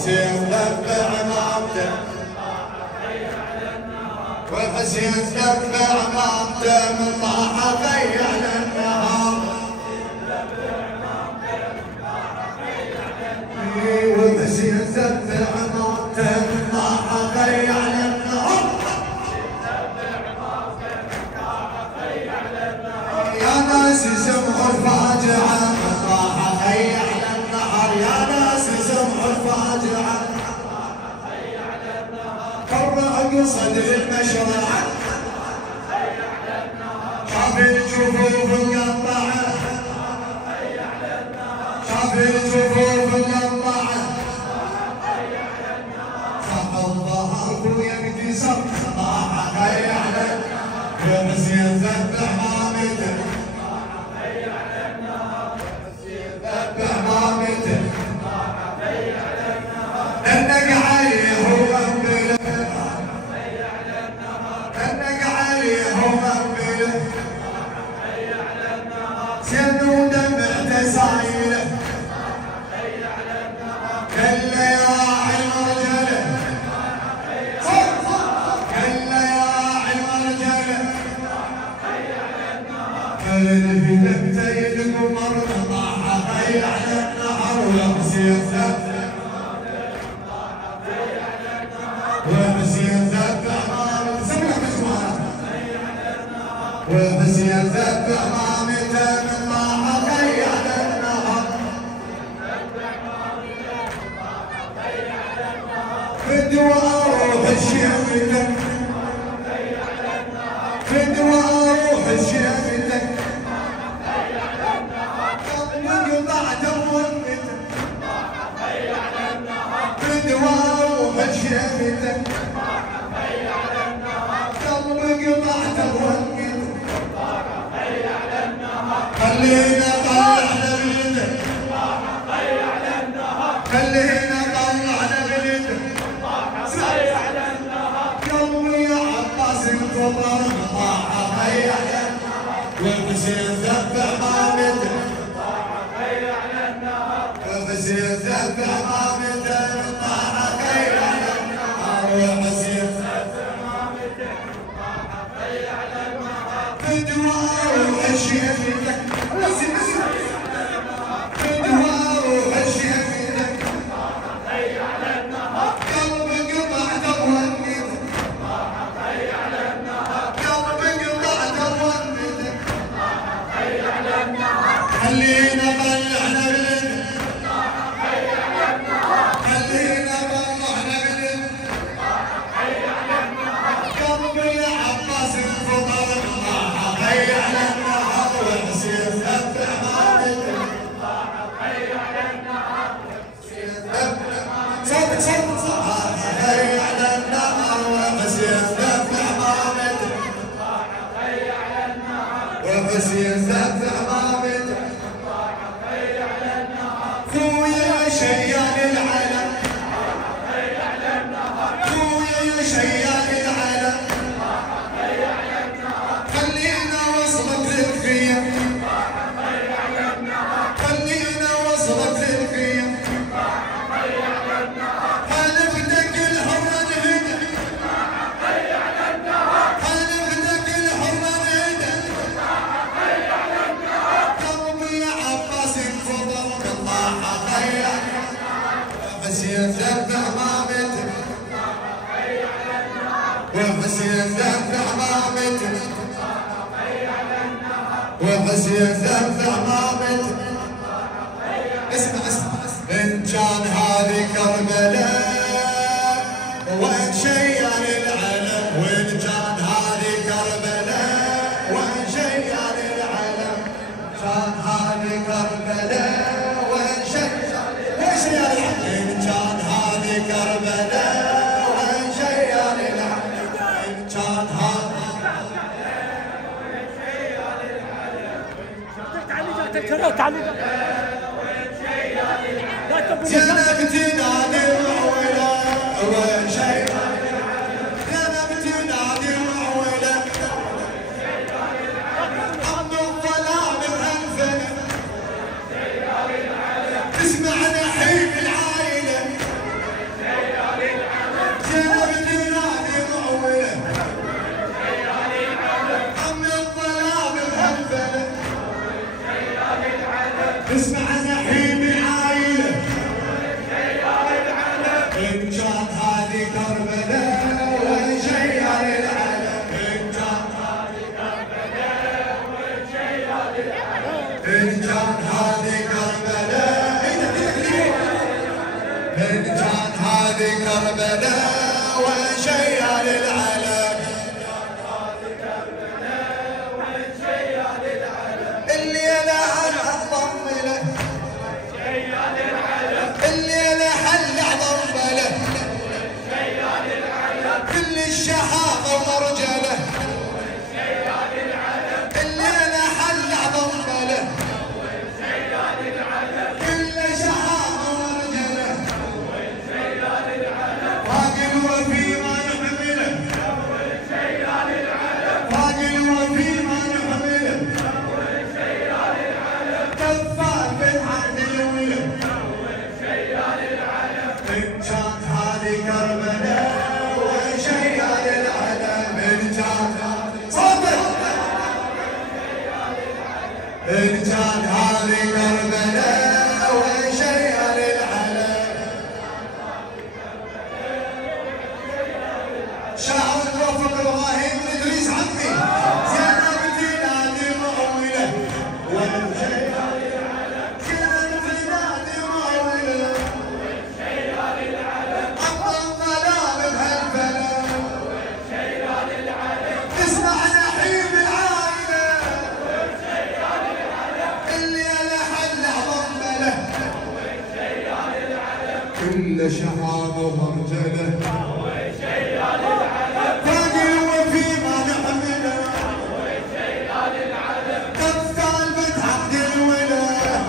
وحسين ذبح عمامته وحسين ذبح عمامته من طاحة خي على النهار وحسين ذبح عمامته من طاحة خي على النهار يا ناس سمعوا الفاجعة من طاحة خي على النهار يا ناس سمعوا الفاجعة فرق صدر المشرع شاف الجفوف مقطعة شاف الجفوف مقطعة صح الظهر وينكسر طاح خي على وحسين ذبح مامته ذبح مامته انك عليه ومقبله انك عليه ومقبله سن ودمعته سايله كله يا علم رجله كله يا علم رجله كله في لبته القمر طاح خي على النهر وحسين ذبح وحسين ذبح مامته سمع مجموعة وحسين ذبح مامته من طاح خي على النهر فدوى روح الشيبته فدوى روح الشيبته قلبي قطع دونته فدوى روح الشيبته قلبي قطع دونته خلينا طلعنا بيده خلينا طلعنا بيده قلبي يا عباس انتظر طاح خي على وحسين ذبح مامته وحسين ذبح مامته طاح خي على وحسين ذبح مامته فدوى روح الشيبته فدوى روح الشيبته قلبي قطع دونته قلبي قطع دونته خلينا طلعنا بلد خلينا طلعنا بلد قلبي يا عباس انفطر طاح خي على النهر وحسين ذبح مامته صدق صدق طاح خي على النهر وحسين ذبح مامته وحسين ذبح مامته خويا شيال العلم خويا شيال العلم خلينا وصلك للخيم خلينا وصلك للخيم حلفتك الحرة نهدى حلفتك الحرة نهدى قلبي يا عباس انفضل طاح خي وحسين ذبح مامته وحسين ذبح مامته وحسين ذبح مامته اسمع اسمع ان كان هذه كربلاء وان شيال العلم وان كان هذه كربلاء وان شيال العلم كان هذه كربلاء وان شيال العلم ان كان هذه كربلاء وان شيال العلم ان كان هذه تعالي زينب تنادي العويلة وين شيء زينب تنادي العويلة عم الظلام بهالفن تسمع نحيب العايلة إن كان هذه كربلاء وشيال العلم، الليلة هالضم له الليلة هالعظم له كل الشهامة ومرجله، الليلة هالعظم له كل شهامة ومرجله، فاق الوفي ما يحمله، فاق الوفي ما يحمله، كفار بالعهد الولد، إن كان هذه كربلاء وشيال العلم، إن كان صوتك، إن كان هذه كربلاء وشيال العلم. شاعر الموفق ابراهيم ادريس عمي زينب تنادي مؤوله والشيال العلم، زينب تنادي مؤوله عطى الظلام بهالفلك، تسمع نحيب العائله الليله حل عظم له كل شهامه ومرجله، فاق الوفي ما نحمله كفال بتعهد الولاء،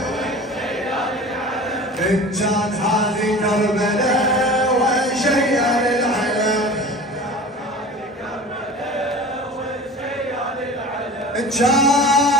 إن كان هذه كربلاء وشيال العلم، إن كان